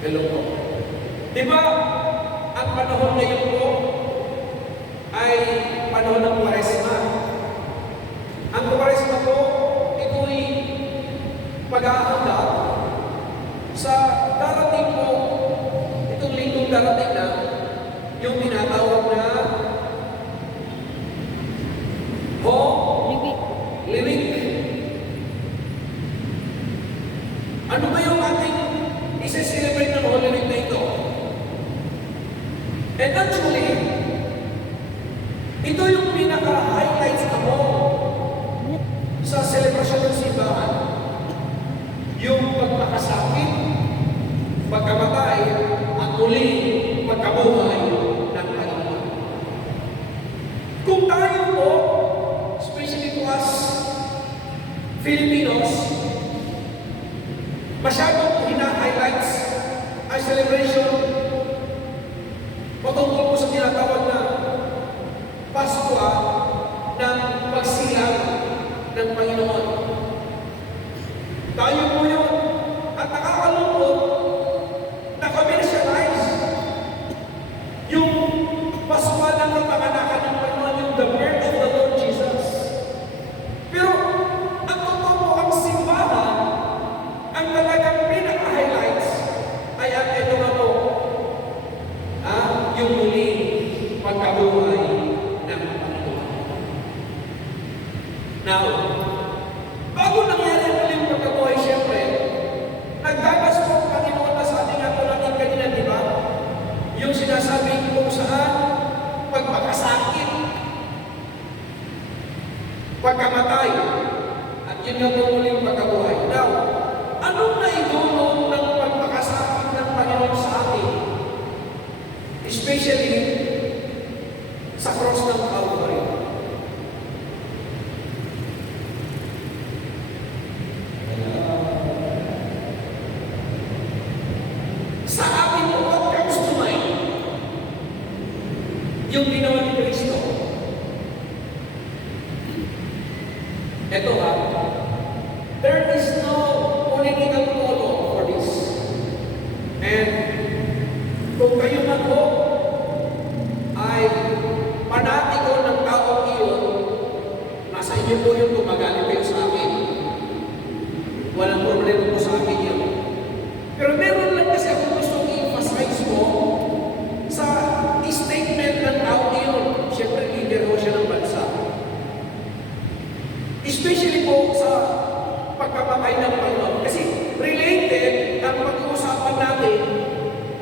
Hello po. Di ba, ang panahon ngayon po ay panahon ng Kwaresma. Ang Kwaresma po, ito'y pag-aahanda sa darating po, itong linggong darating na, yung tinatawag na Liwig. Ano ba yung ating isa-celebrate ng Holy Week na ito? And actually, ito yung pinaka-highlights ako sa selebrasyon ng simbahan. Yung pagpakasakit, pagkamatay, at muli pagkabuhay ng Panginoon. Kung tayo po, especially to us Filipinos, masyadong hina-highlights ang celebration patungkol po sa tinatawag na Paskwa ng pagsilang ng Panginoon. Tayo po yun. At nakakalungkot na commercialize yung Paskwa ng kapanganakan ng Panginoon, yung the birth of the Lord Jesus. Pero ang totoo po, ang simbahan, ang talagang pinaka-highlights ay ang ito nga po, yung muling pagkabuhay ng Panginoon. Now, bago nangyari ang muling pagkabuhay, siyempre, nagdagas po ang Panginoon na sa ating ato natin kanina, di ba? Yung sinasabi kung saan, pagpakasakit, pagkamatay, at yun nga po muling pagkabuhay. Now, anong naidulong ng pagpakasakit ng Panginoon sa atin? Especially sa cross ng Calvary. Sa atin po, what comes to mind? Yung ginawa ni Kristo. Ito ha, there is no political color for this. And kung kayo man po ay panatiko ng taong iyon, nasa inyo po yung gumagalit kayo sa akin. Walang problema po sa akin yun. Pero meron lang kasi ako gusto i-emphasize mo sa statement ng taong iyon. Siyempre, leader ho siya ng bansa. Especially po sa pagkamatay ng Panginoon. Kasi related ang pag-uusapan natin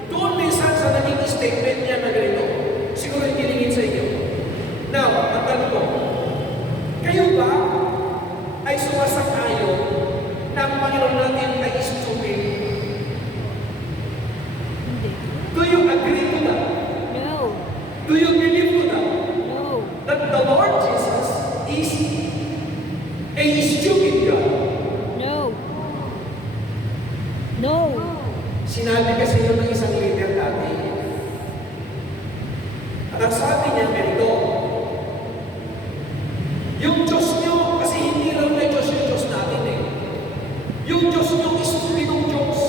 doon minsan sa naging statement niya na ganito. Siguro hinilingin sa inyo. Now, ang tanong ko, kayo ba ay sumasang-ayon na ang Panginoon natin ay stupid? Do you agree to that? No. Do you believe to that? No. That the Lord Jesus is a stupid God? No. No. Sinabi kasi yun ng isang leader dati. At ang sabi niya ganito, yung Diyos niyo, kasi hindi raw na Diyos yung Diyos natin eh. Yung Diyos niyo is stupidong Diyos.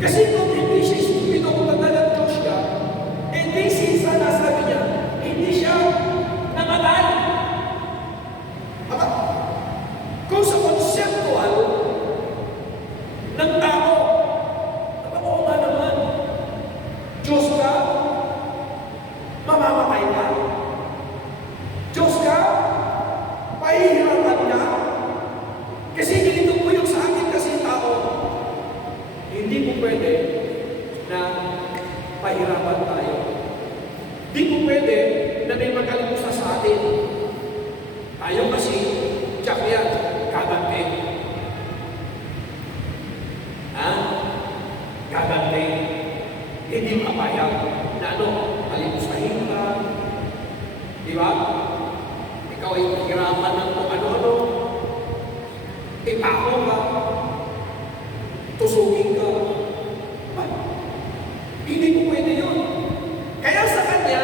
Kasi kung hindi siya stupido, kung madalang Diyos ka, eh di sana sabi niya, hindi siya namatay. Aba, kung sa conceptual ng tao, aba, oo nga naman, Diyos ka, mamamatay ka. Diyos ka, pahihirapan ka. Kasi ganito po yung sa akin kasi tao, hindi po pwede na pahirapan tayo. Hindi po pwede na may magkalimusta sa atin. Tayo kasi, tsak yan, gagante. Gagante. Hindi mapayag na ano, kalimustahin ka. Di ba? Ikaw ay hirapan ng kung ano-ano. Ipako ka. Tusugin ka. Hindi po pwede yun. Kaya sa kanya,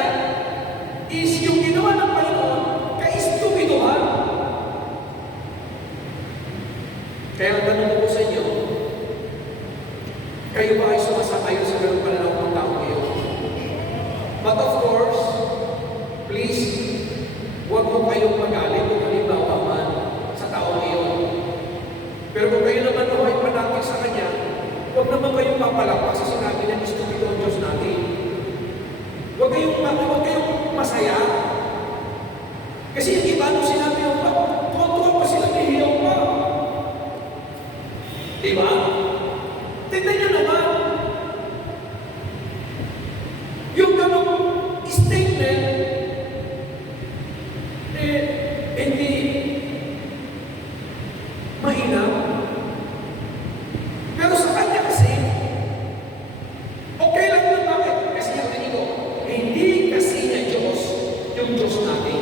is yung ginawa ng Panginoon, kaistupiduhan. Kaya ang tanong ko sa inyo, huwag naman kayong papalakpak sa sinabi ng istupido ang Diyos natin. Huwag kayong masaya. Kasi yung iba nung sinabi yung tuwa-tuwa pa sila, nahihiyaw pa. Diba? Tignan nyo naman. Yung ganong statement, hindi mainam. Pero sa kanya kasi, okay lang yun. Bakit? Kasi yung ito, hindi kasi niya Diyos yung Diyos natin.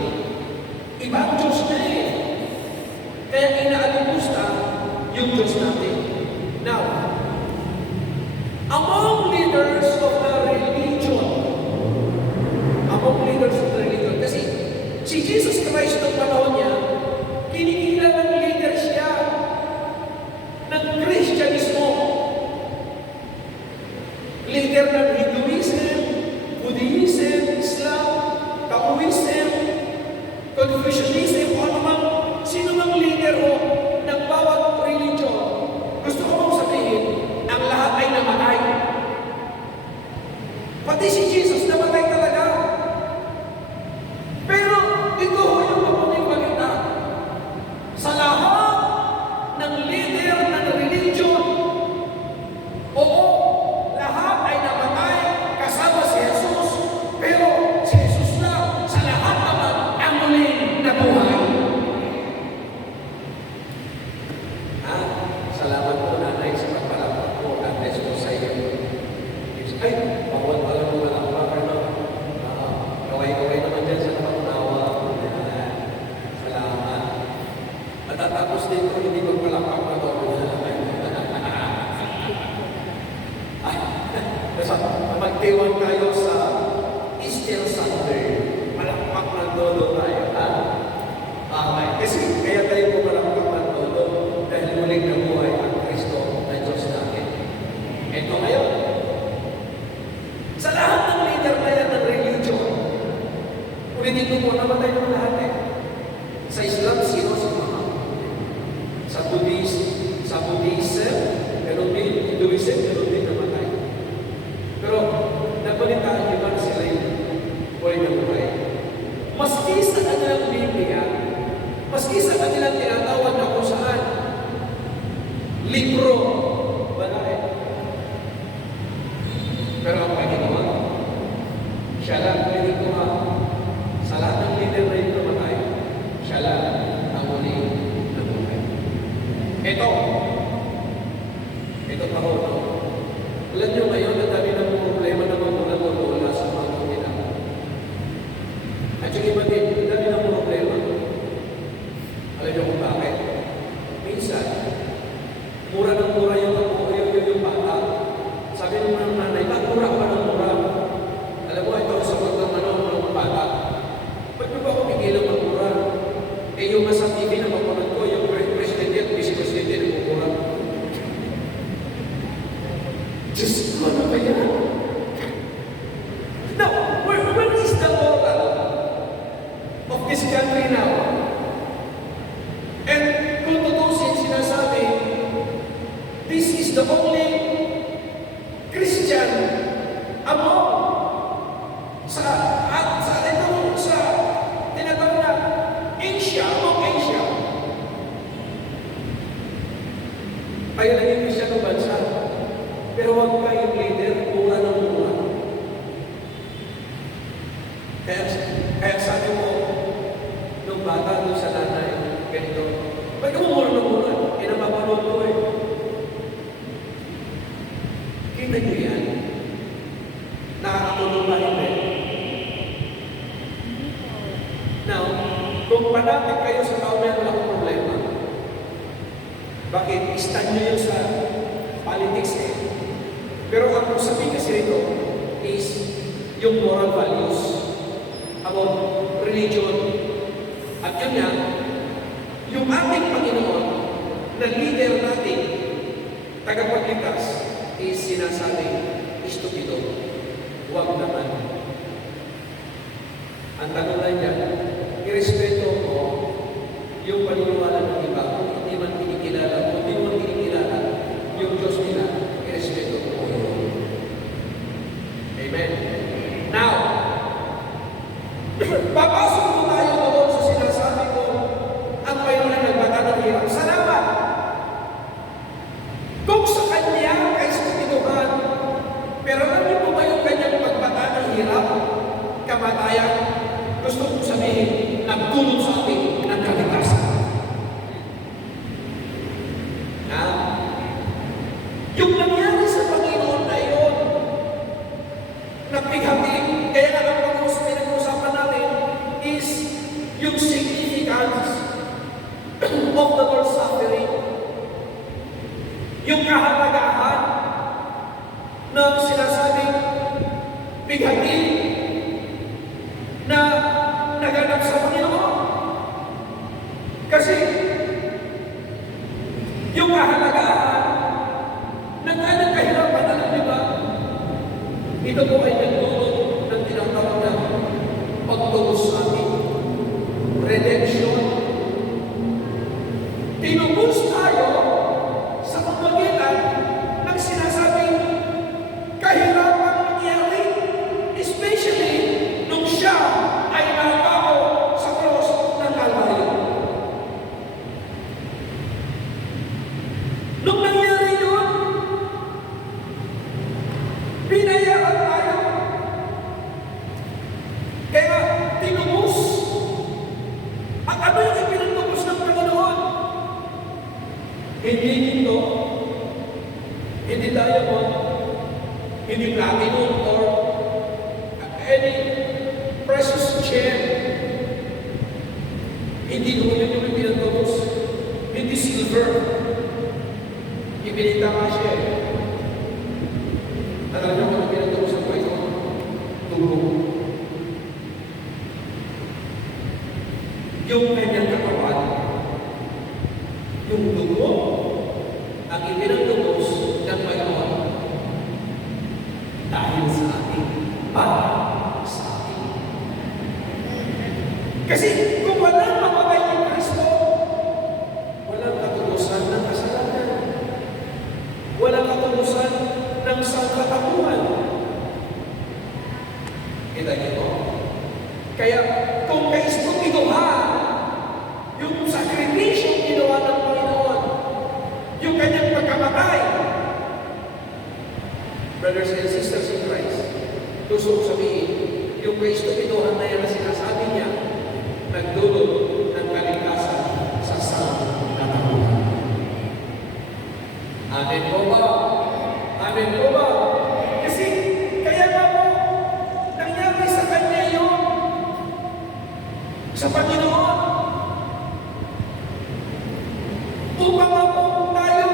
Ibang Diyos na eh. Kaya inaalimusta yung Diyos natin. Now, among leaders of the religion, kasi si Jesus Christ ng panahon niya, kinikilalang leader siya ng Kristyanismo. Leader ng Hinduism, Buddhism, Islam, Taoism, Confucianism, o anumang, sino mang leader o ng bawat religion. Gusto ko mong sabihin, ang lahat ay namatay. Pati si Jesus namatay talaga. Pero ito yung mabuting balita. Sa lahat ng leader ng religion, oo, lahat ay namatay kasama si Jesus. Pero si Jesus na sa lahat naman ang muling nabuhay. Salamat po nanay sa pagpalakpak po. God bless po sa iyo. Ay, bawal pala mo malakpak. Kaway-kaway naman dyan sa pag-unawa. Salamat. Matatapos din ko, hindi magpalakpak na ito. Magtiwan tayo sa Easter Sunday. Malakpak ng lolo tayo. Kasi kaya tayo po malakpak ng lolo dahil muling nabuhay ang Kristo na Diyos natin. Ito ngayon. Sa lahat ng leader na yan ng religion, ulitin ko po, namatay ng lahat eh. Sa Islam, sino si Muhammad? Sa Buddhism, ganun din, Hinduism, ganun din namatay. Pero, nabalitaan niyo ba na sila yung buhay na buhay? Maski sa kanilang Biblia, maski sa kanilang tinatawag na kung saan, libro, banay. Pero ang Panginoon, siya lang, piling ko sa lahat ng leader na yung namatay, siya lang ang muling nabuhay. Ito pa ho, no? Alam nyo ngayon, ang dami ng problema na mamula sa mga Panginoon. At yung iba din, ang dami ng problema. Alam nyo kung bakit? Minsan, mura ng mura yung bata. Sabi ng mga nanay, mura pa ng mura. Alam mo, ito sa ng bata. Ba't nyo ba ako pigilang magmura? Yung nasa TV na mapunod ko, yung president, vice-president, magmura. Diyos ko, ano ba yan? Now, where is the moral of this country now? And kung tutusin, sinasabi, this is the only Christian among sa tinatawag na Asia, among Asia. Kaya naging Christian ng bansa. Pero huwag kayong leader, mura ng mura. Kaya sabi mo, nung bata doon sa nanay, ganito, ba't ka mura ng mura? Napapanood ko eh. Kita niyo yan? Nakakatulong ba hindi? Now, kung panapit kayo sa tao na wala akong problema, bakit? Stand nyo yun sa politics eh. Pero ang sabihin kasi rito is yung moral values about religion. At yun nga, yung ating Panginoon na leader natin, tagapagligtas, is sinasabi, istupido, huwag naman. Ang tanong na niya, irespeto mo yung paniniwala ng iba, kung hindi man kinikilala, kung hindi man kinikilala yung Diyos nila, irespeto kamatayan, gusto kong sabihin, nagdulot sa atin ng kaligtasan. Na, yung nangyari sa Panginoon na iyon, napighati, kaya nga ang pinag-usapan natin is yung significance of the Lord's suffering. Yung kahalagahan ng sinasabing bighati na naganap sa Panginoon. Kasi yung kahalagahan ng kanyang kahirapan, alam niyo ba? Ito po ay nagdulot ng tinatawag na pagtubos sa atin. Redemption. Tinubos tayo sa pamagitan ng sinasabing kahirapan nangyari, especially nung siya ay napako sa cross ng Kalbaryo. Nung nangyari yun, binayaran tayo. Kaya tinubos. At ano yung ipinatubos ng Panginoon? Hindi ginto, hindi diamond, hindi platinum or any precious gem. Hindi ko yun yung ipinatubos. Hindi silver. Ibinita nga siya. Alam niyo kung ipinatubos ng Panginoon? Dugo. Yung kanyang katawan, yung dugo, ang ipinatubos ng Panginoon dahil sa atin, para sa atin. Kasi kung walang mamatay ng Kristo, walang katubusan ng kasalanan, walang katubusan ng sangkatauhan. Kita niyo? Kaya kung Kristo ginawa, yung sakripisyo ginawa ng Panginoon, yung kanyang pagkamatay, brothers and sisters in Christ, gusto ko sabihin, yung Kristo ginawa na yan na sinasabi niya, nagdulot ng kaligtasan sa sangkatauhan. Amen po ba? Amen po ba? Kasi kaya nga po, nangyari sa kanya yun, sa Panginoon, upang mapong tayo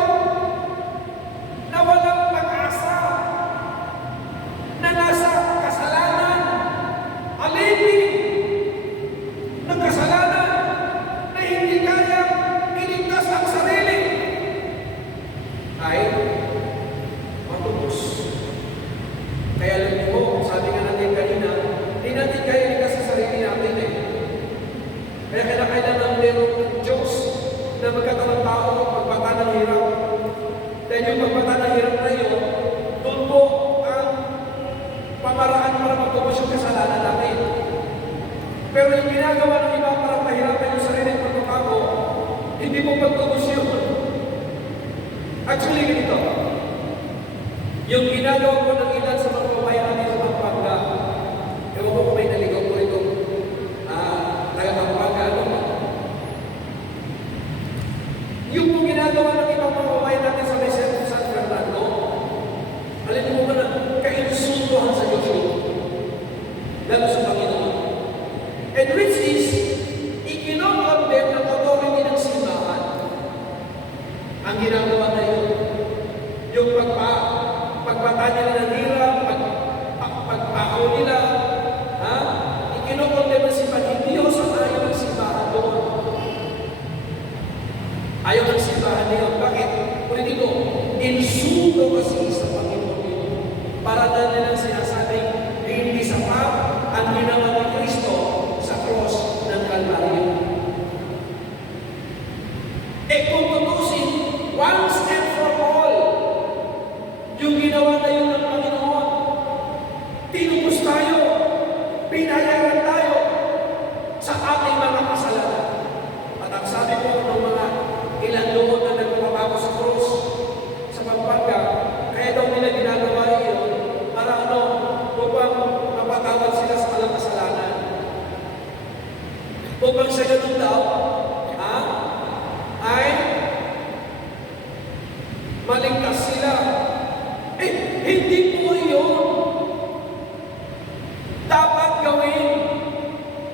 na walang pag-asa, na nasa kasalanan, alipin ng kasalanan, na hindi kaya iligtas ang sarili, ay matubos. Kaya alam niyo po, sabi nga natin kanina, hindi natin kaya iligtas sa sarili natin eh. Kaya kailangan merong Diyos na magkatawang tao magpata ng hirap. Dahil yung magpata ng hirap na yun, doon po ang pamaraan para magtubos yung kasalanan natin. Pero yung ginagawa ng iba para mahirapan yung sarili ng pagkakabo, hindi po pagtubos yun. Actually, ganito. Yung ginagawa po ng ilan sa mga pamayan natin sa Pampanga, ewan ko kung may naligaw po ito, taga-Pampanga, yung po ginagawa ng ibang pamayan natin sa Mesero San Fernando, alam mo ba na kainsultuhan sa Diyos yun, lalo sa Panginoon. And which is, ikinokondem ng authority ng simbahan. Ang ginagawa na yun, yung pagpata nila ng hirap, pagpakaw nila, ikinokondem ng simbahan, hindi ako sa ayaw ng simbahan doon. Ayaw ng simbahan niyo. Bakit? Ulitin ko, insulto kasi sa Panginoon yun. Para na nilang sinasabing hindi sapat ang ginawa ni Kristo sa cross ng Kalbaryo. Kung tutusin, once and for all, yung ginawa na yun ng Panginoon, tinubos tayo, pinayaran tayo sa ating mga kasalanan. At ang sabi ko ng mga ilang doon na nagpapako sa cross, sa Pampanga, kaya daw nila ginagawa yun para upang mapatawad sila sa walang kasalanan. Hindi po iyon dapat gawin.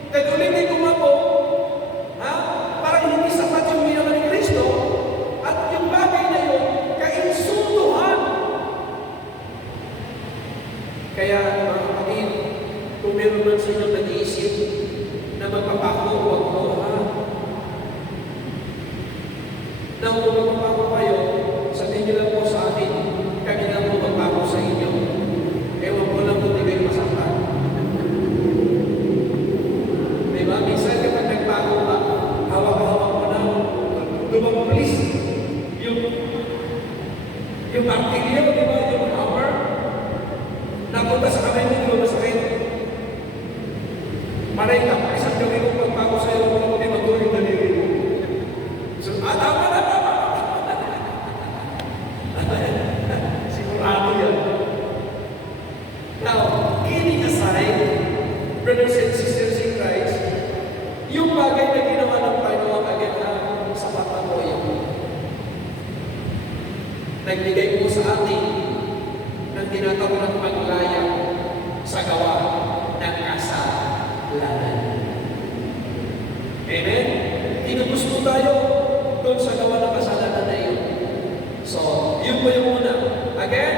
Kaya ulitin ko nga po, parang hindi sapat yung ginawa ni Kristo at yung bagay na yun, kainsultuhan. Kaya mga kapatid, kung meron man sa inyong nag-iisip na magpapako, huwag mo, na kung magpapako kayo, sabihin niyo lang po sa atin, kami lang po magpapako sa inyo. Ewan ko lang kung di kayo masaktan. Diba? Minsan kapag nagpako ka, hawak-hawak mo na, lumabilis. Yung martilyo, di ba? Yung hammer, napunta sa kamay mo, di ba masakit? Maray ka, isang gawin mo pagpako sa iyo, kung di magulong na nilin mo. So, tama na, tama. Sigurado yan. Now, kidding aside, brothers and sisters in Christ, yung bagay na ginawa ng Panginoon agad na sapat na po yan. Nagbigay po sa atin ng tinatawag ng paglaya sa gawa ng kasalanan. Amen? Tinubos po tayo doon sa gawa ng kasalanan na iyon. So, yun po yung una. Again,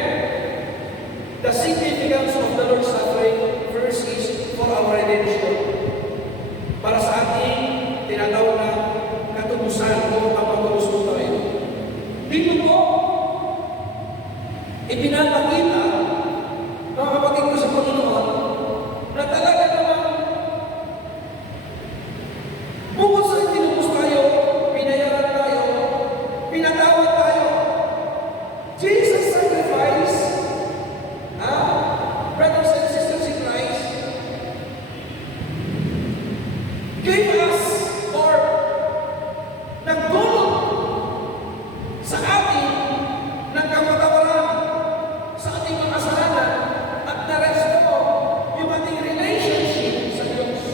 the significance of the Lord's suffering first is for our redemption. Para sa ating tinatawag na katubusan o kapag gusto tayo. Dito po, ipinapakita mga kapatid ko sa Panginoon na talaga naman bukod sa tinubos tayo, pinayaran tayo, pinatawad tayo. Jesus sacrifice, brothers and sisters in Christ, gave us or nagdulot sa atin ng kapatawaran sa ating mga kasalanan at na-restore yung ating relationship sa Diyos.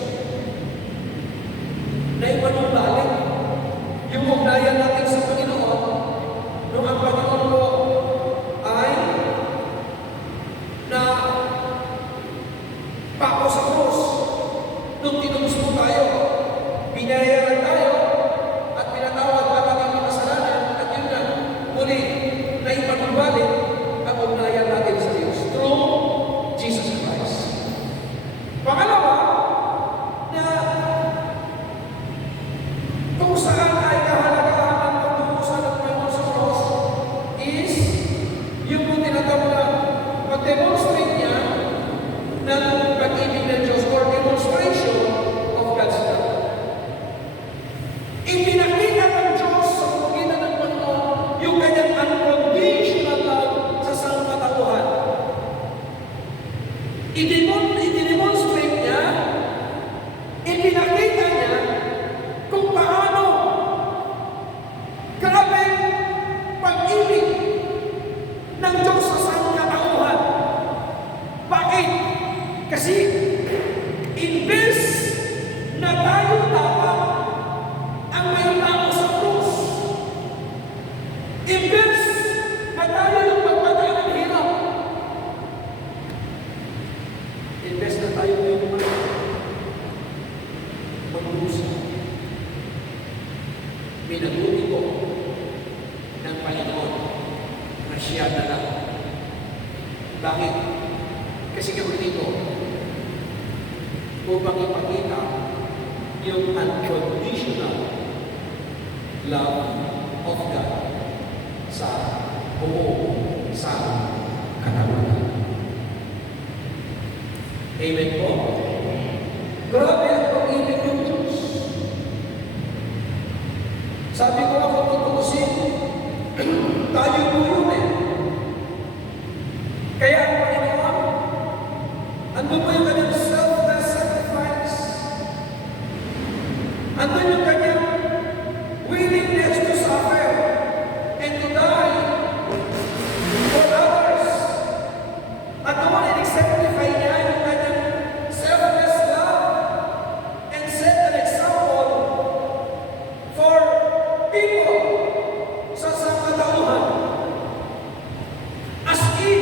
Na ipanumbalik yung ugnayan natin sa Panginoon nung ang Panginoon po ay na pako sa krus nung tinubos po tayo, binayaran tayo at pinatawad ang ating mga kasalanan at yun na muli na ipanumbalik ang ugnayan natin sa Diyos through Jesus Christ. Pangalawa, na kung saan ay kahalagahan ng pagtubusan ng Panginoon sa cross is yung kung tinatawag na pag-demonstrate niya ng pag-ibig ng Diyos or demonstration of God's love. Ipinakita ng Diyos sa pagpagitan ng Panginoon yung kanyang unconditional love sa sangkatauhan. I-demonstrate niya, ipinakita niya kung paano grabe pag-ibig ng Diyos sa sangkatauhan. Bakit? Kasi imbes na tayo dapat ang may tao sa krus, imbes na tayo yung magpadaan ng hirap, imbes na tayo yung magbusa, minabuti ko ng Panginoon na siya na lang. Bakit? Kasi gawin ko upang ipakita yung unconditional love of God sa buong sa katawan. Amen po? Grabe ang pag-ibig ng Diyos. Sabi ko nga kung tutusin, tayo po yun eh. Kaya ang Panginoon, ano po yung kanyang selfless sacrifice? Ano yung kanyang willingness to suffer and to die for others? At doon in-exemplify niya yung kanyang selfless love and set an example for people sa sangkatauhan. As in,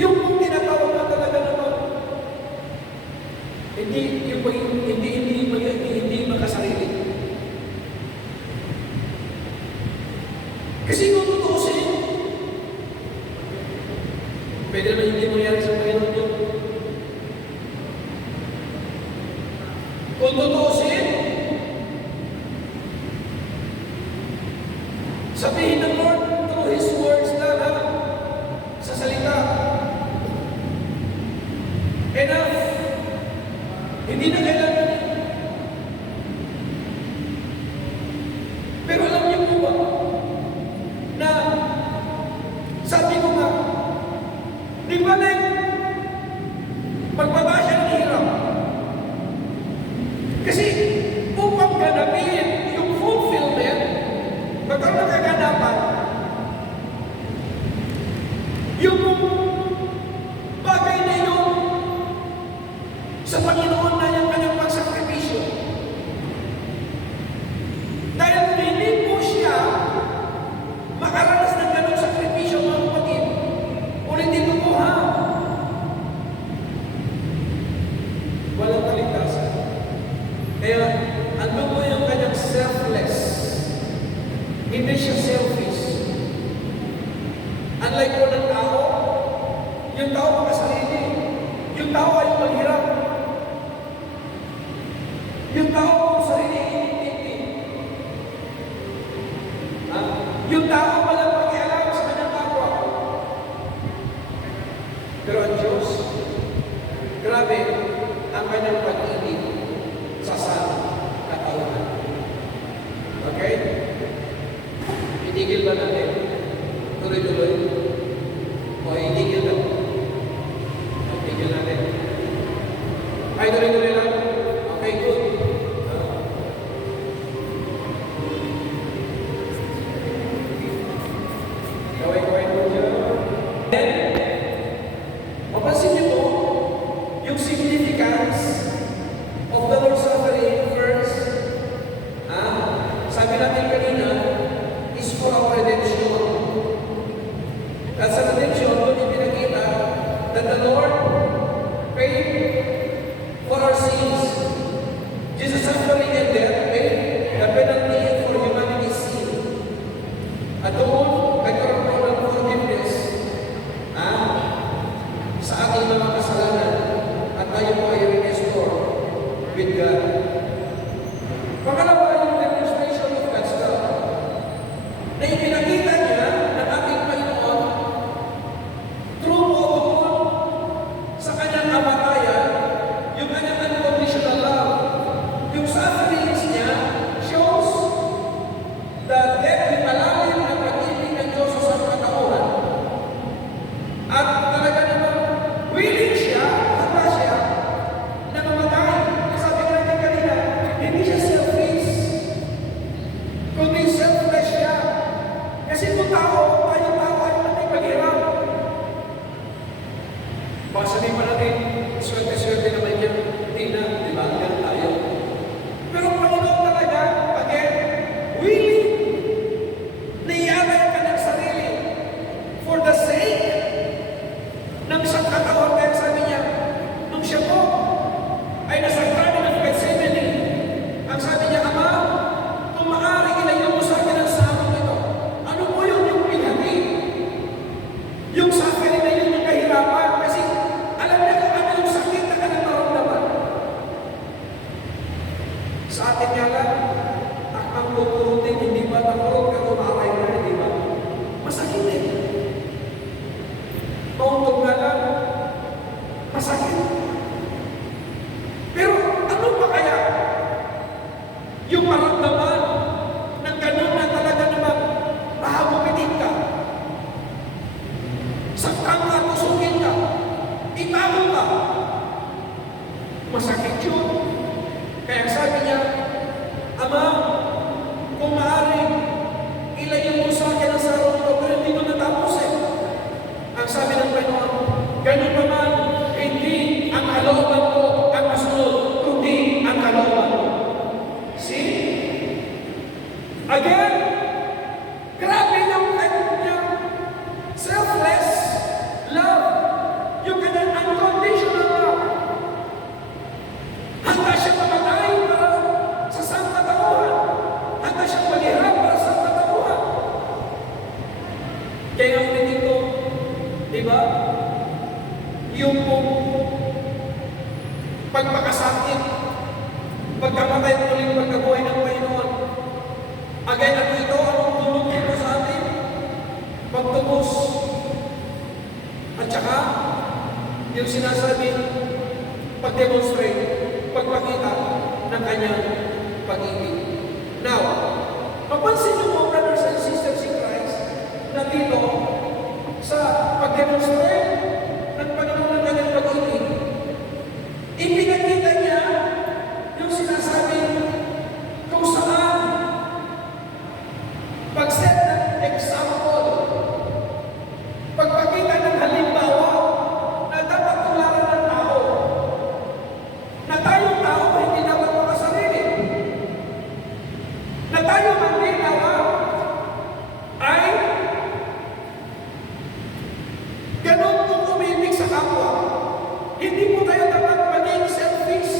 Yung kung tinatawag na talaga naman, hindi makasarili. Kasi kung tutuusin, pwede naman hindi mangyari sa Panginoon yun. Kung tutuusin, sabihin ng Lord through His words na sa salita. Enough. Hindi na kailangan. Pero alam niyo po ba na sabi ko nga, di ba na magbaba siya ng hirap? Kasi upang ganapin yung fulfillment, magkaroon ng kaganapan, yung bagay na yun sa Panginoon na yung kanyang pagsakripisyo. Dahil kung hindi po siya makaranas ng ganong sakripisyo, mga kapatid, ulitin ko po ha, walang kaligtasan. Kaya, ano po yung kanyang selfless? Hindi siya selfish. Unlike po ng tao, yung tao makasarili. Yung tao ay maghirap. Yung tao kung sarili inintindi. Yung tao walang pakialam sa kanyang kapwa. Pero ang Diyos, grabe ang kanyang pag-ibig sa katauhan. Okay? Itigil ba natin? Tuloy-tuloy? O itigil na? Itigil natin. Ay, tuloy-tuloy lang? Okay, good. Gawin mo dyan. Then, mapansin niyo po, yung significance of the Lord's suffering first, sabi natin kanina, is for our redemption. At sa redemption, doon ipinakita that the Lord paid for our sins. Jesus' suffering and death paid the penalty for humanity's sin. At doon, nagkaroon tayo ng forgiveness sa ating mga kasalanan at tayo po ay restore with God. Pangalawa, yung demonstration of God's love na ipinakita niya ng ating Panginoon through po sa kanyang kamatayan, yung kanyang unconditional love. Yung sufferings niya shows the depth ng malalim ng pag-ibig ng Diyos sa katauhan. At talaga naman, willing siya, handa siya, na mamatay. Sabi ko natin kanina, hindi siya selfish, kundi selfless siya. Kasi kung tao, tayo ay natin maghirap. Baka sabihin pa natin, swerte-swerte naman yan. Hindi na, di ba? Ganun tayo. Pero Panginoon talaga, again, willing na ialay ang kanyang sarili for the sake ng isang katauhan. Kaya sabi niya, nung siya po ay nasa Garden of Gethsemane, ang sabi niya, Ama, kung maaari ilayo mo sa akin ang sakong ito. Ano po yun? Yung pinhati. Yung suffering na yun, yung kahirapan. Kasi alam niya kung ano yung sakit na kanyang maramdaman. Sa atin nga lang, ang kukurutin, hindi ba nakurot ka kumakay na, hindi ba? Masakit eh. Pauntog na lang, masakit. Pero ano pa kaya yung maramdaman ng ganun na talaga naman mahagupitin ka, saktan ka, tusugin ka, itago ka, masakit yun. Kaya sabi niya, Ama, kung maaari, ilayo mo sa akin ang sarong ito, pero hindi ko natapos eh. Ang sabi ng Panginoon, ganun naman, hindi ang kalooban ko ang masunod, kundi ang kalooban mo. See? Again, grabe yung kanyang selfless love. yung pagpakasakit, pagkamatay at muling pagkabuhay ng Panginoon. Again, ano ito? Anong tulong ito sa atin? Pagtubos. At saka, yung sinasabi, pag-demonstrate, pagpakita ng kanyang pag-ibig. Now, mapansin niyo po, brothers and sisters in Christ, na dito, sa pag-demonstrate ng Panginoon ng kanyang pag-ibig, ipinakita niya yung sinasabi kung saan pag-set ng example, pagpakita ng halimbawa na dapat tularan ng tao, na tayong tao hindi dapat makasarili, na tayo manlinawa ay ganun kung umibig sa kapwa. Hindi po tayo dapat maging selfish.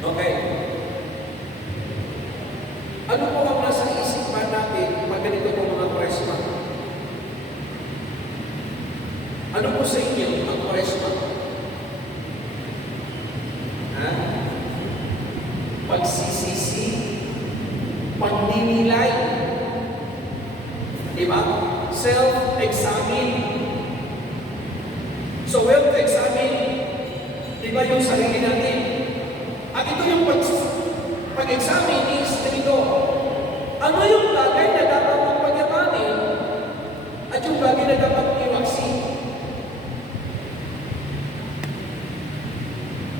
Okay. Ano po ang nasa isipan natin pag ganito po mga Kwaresma? Ano po sa inyo ang Kwaresma? Ha? Pagsisisi, pagninilay, di ba? Self-examine. So, well, to examine, di ba yung sarili natin? At ito yung pag-examine is dito. Ano yung bagay na dapat mong pagyamanin at yung bagay na dapat mong iwaksi?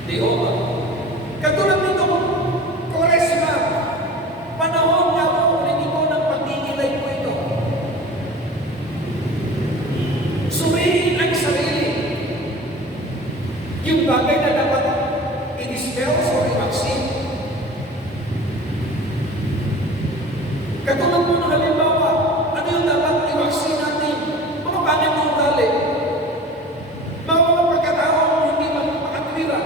Di ba? Katulad nito, Kwaresma, panahon nga po ulit ito ng pagninilay po ito. Suriin ang sarili. Yung bagay na dapat i-dispels o i-vaccine. Katulad mo ng halimbawa, ano yung dapat i-vaccine natin? Mga pangit ng ugali. Mga pagkataong hindi makatwira.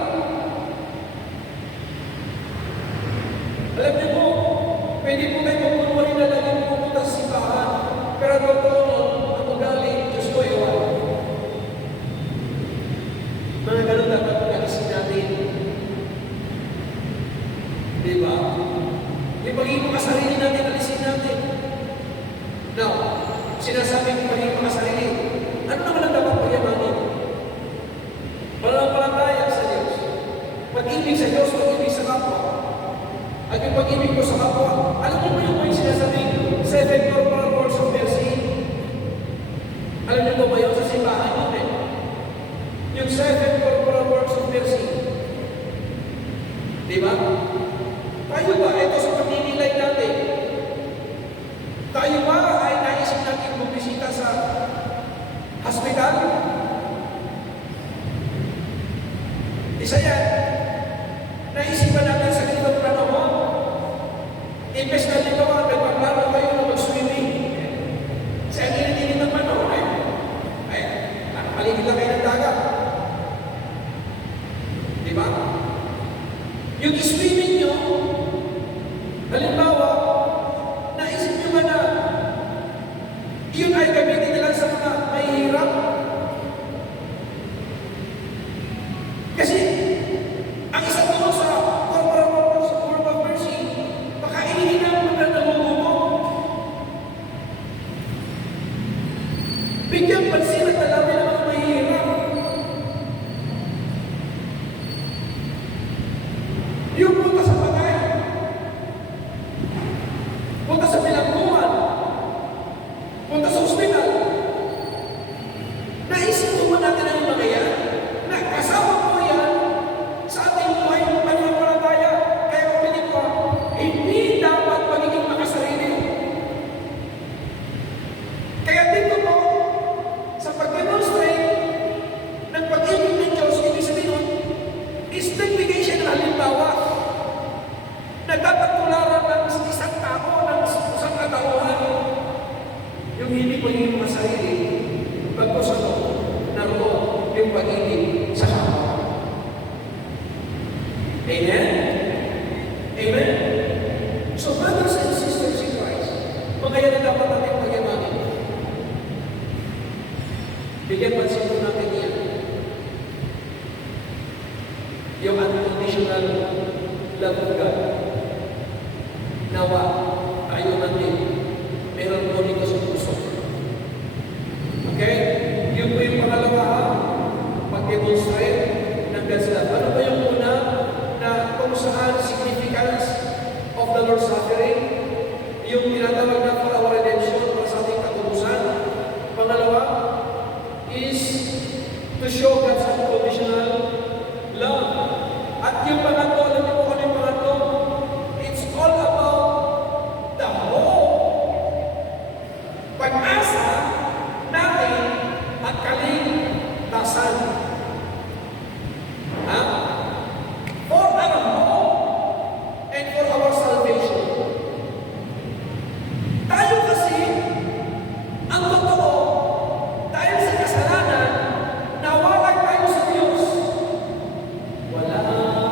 Alam niyo po, pwede po tayo magpunwari na laging pupunta sa simbahan. Pero totoo nun, ang ugali, Diyos ko iwan. Mga ganun dapat pag-alisin natin. Diba? Yung pagiging makasarili natin, alisin natin. Now, sinasabi yung pagiging makasarili. Ano naman ang dapat pagyamanin? Pananampalataya sa Diyos. Pag-ibig sa Diyos, pag-ibig sa kapwa. At yung pag-ibig ko sa kapwa, alam mo ba yung sinasabi? 7 corporal works of mercy. Alam niyo ba yun sa simbahan yun eh? Yung 7 corporal works of mercy. Diba? Tayo ba? Ito sa pagninilay natin. Tayo ba ay naisip natin bumisita sa hospital? Isa yan. Naisip ba natin sa ganitong panahon? Imbes na ligawa, may paglaro kayo na mag-swimming. Sa init-init ng panahon, ay, paligid lang kayo ng dagat. Diba? Yung swimming nyo, halimbawa, naisip nyo ba na yun ay gamitin nila sa mga mahihirap? Kasi, ang isang mo sa corporal work of mercy, baka inihinang mo na nagugumo. Bigyan pansin at alamin ng mga mahihirap. Yung punta sa patay, punta sa pinagmuhan, punta sa ospital. Naisip mo ba natin ang mga yan? Na kasama po yan sa ating buhay ng pananampalataya. Kaya kapatid ko, hindi dapat magiging makasarili. Kaya dito po, sa pag-demonstrate ng pag-ibig ng Diyos, ibig sabihin is nagbigay siya ng halimbawa na dapat tularan ng isang tao, ng isang katauhan. Yung hindi pagiging masarili, pagkusano, naroon yung pag-ibig sa kapwa. Amen? Amen? So, brothers and sisters in Christ, mga yan na dapat natin pagyamanin. Bigyan pansin po natin yan. Yung unconditional love of God. Nawa, tayo natin, meron po dito sa puso. Okay? Yun po yung pangalawa, mag-demonstrate ng God's love. Ano ba yung una na kung saan significance of the Lord's suffering? Yung tinatawag na for our redemption, para sa ating katubusan. Pangalawa is to show God's unconditional love. At yung pangatlo, alam niyo po kung ano yung pangatlo? It's all about the hope, pag-asa natin at kaligtasan. For our hope and for our salvation. Tayo kasi, ang totoo, dahil sa kasalanan, nawalay tayo sa Diyos. Wala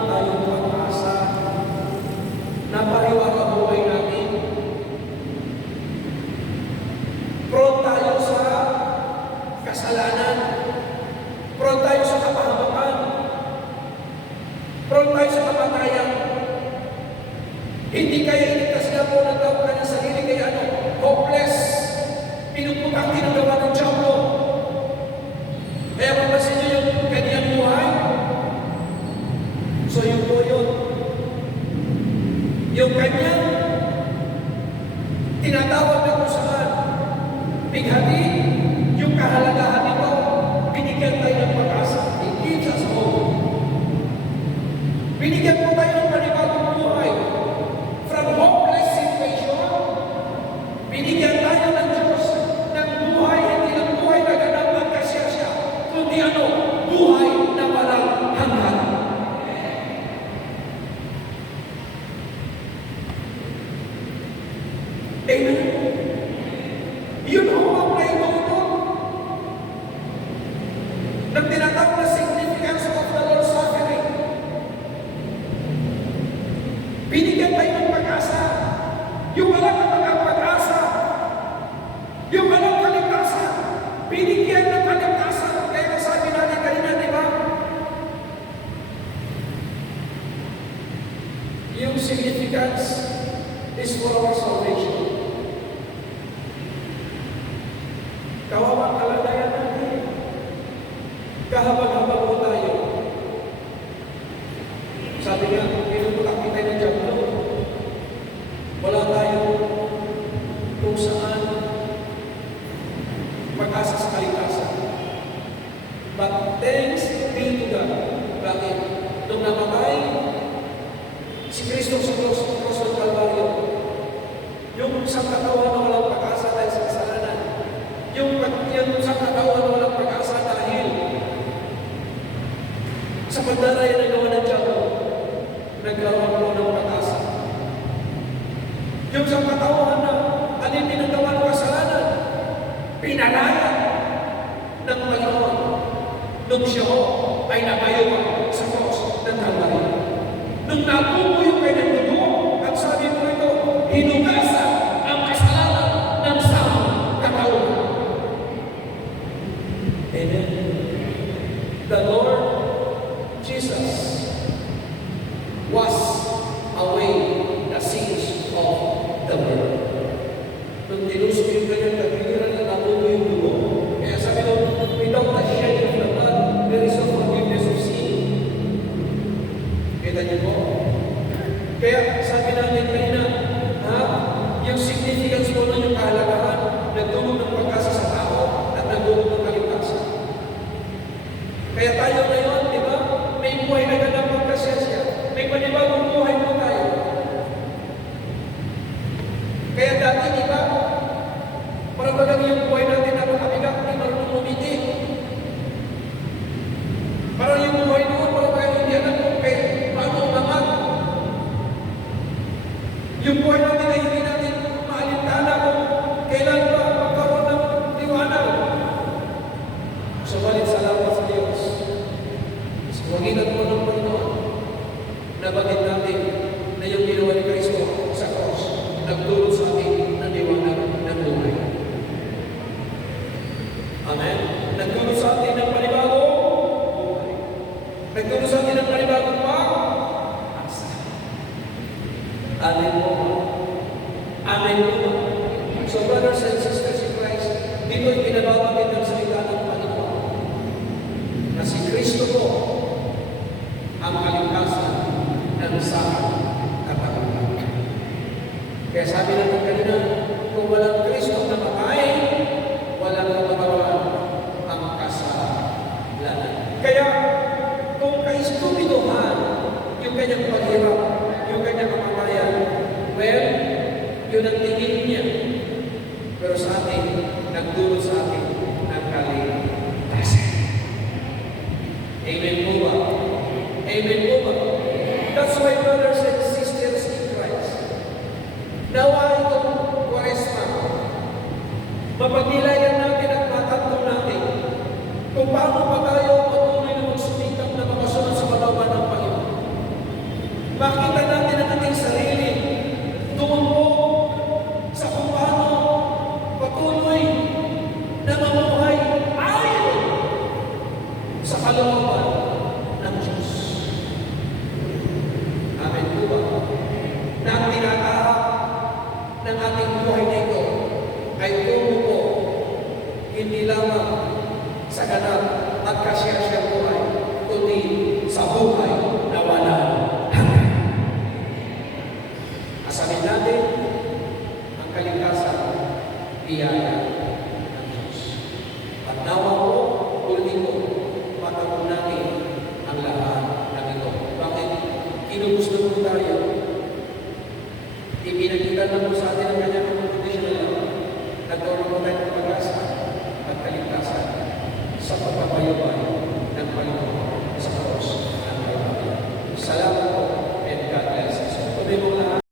tayong pag-asa na pariwara buhay natin. Prone tayo sa kasalanan. Prone tayo sa kapahamakan. Prone tayo sa kamatayan. Hindi kaya iligtas na po ng tao kanyang sarili kaya hopeless. Pinuputang tinagawa ng Diablo. Kaya mapasin niyo yung kanyang buhay. So yun po yun. Yung kanyang tinatawag na kung saan bighati, yung kahalagahan nito, binigyan tayo ng pag-asa. It gives us hope. Binigyan po tayo ng panibagong buhay. From hopeless situation, binigyan tayo ng Diyos ng buhay, hindi ng buhay na ganap at kasyasya, kundi buhay na walang hanggan. Amen. Yun ang na ito ng tinatawag na significance of the Lord's suffering. Binigyan tayo ng pag-asa. Yung walang pag-asa. Yung walang kaligtasan. Binigyan ng kaligtasan. Kaya nasabi natin kanina, di ba? Yung significance is for our salvation. Kawawang kalagayan natin. Kahabag-habag po tayo. Sabi nga, pinuputak kita ng Diablo. Wala tayo kung saan mag-asa sa kaligtasan. But thanks be to God. Bakit? Nung namatay si Kristo sa cross ng Kalbaryo, yung isang katawan na walang pag-asa dahil sa kasalanan, yung isang katawan na walang pag-asa dahil sa pagdaraya na gawa ng Diablo, nagkaroon ko ng pag-asa. Yung isang katawan na alipin ang gawa ng kasalanan, pinalaya ng Panginoon nung siya ay nabayawan sa cross ng Kalbaryo. Nung nabubo yung kanyang dugo, at sabi mo ito, hinugasan ang kasalanan ng isang katawan. Amen. The Lord Jesus was away the sins of the world. Nung tinusok yung kanyang kapiliran na nabubo yung dugo, kaya sabi nung, without the shedding of the blood, there is no forgiveness of sin. Kita niyo po? Kaya sabi natin kanina, yung significance po nun yung kahalagahan, nagdulog ng pag-asa sa tao at nagdulog ng kaligtasan. Kaya tayo ngayon, di ba, may buhay na ganap ang kasyasya. May panibagong buhay po tayo. Kaya dati, di ba, parang bagang yung buhay natin na makabigat, hindi marunong umiti. Parang yung buhay noon, parang kayo hindi alam kung paano umangat. Yung buhay natin ay hindi natin maalintana kung kailan ba magkaroon ng liwanag. Subalit salamat sa Diyos. Sa magitan po ng Panginoon, nabagit natin na yung ginawa ni Kristo sa cross, nagdulot sa atin ng liwanag ng buhay. Amen? Nagdulot kung paano pa tayo patuloy na magsumikap na makasunod sa kalooban ng Panginoon. Makita natin ang ating sarili doon po sa kung paano patuloy na mamuhay ayon sa kalooban ng Diyos. Amen po ba? Na ang tinatahak ng ating buhay na ito ay tungo po hindi lamang sa ganap at kasya-syang buhay, kundi sa buhay na walang hanggan. Asamin natin ang kaligtasan, biyaya ng Diyos. At nawa po, ulitin ko, matapon natin ang lahat ng ito. Bakit? Kinugusto po tayo. Ipinagkitan na po sa atin ang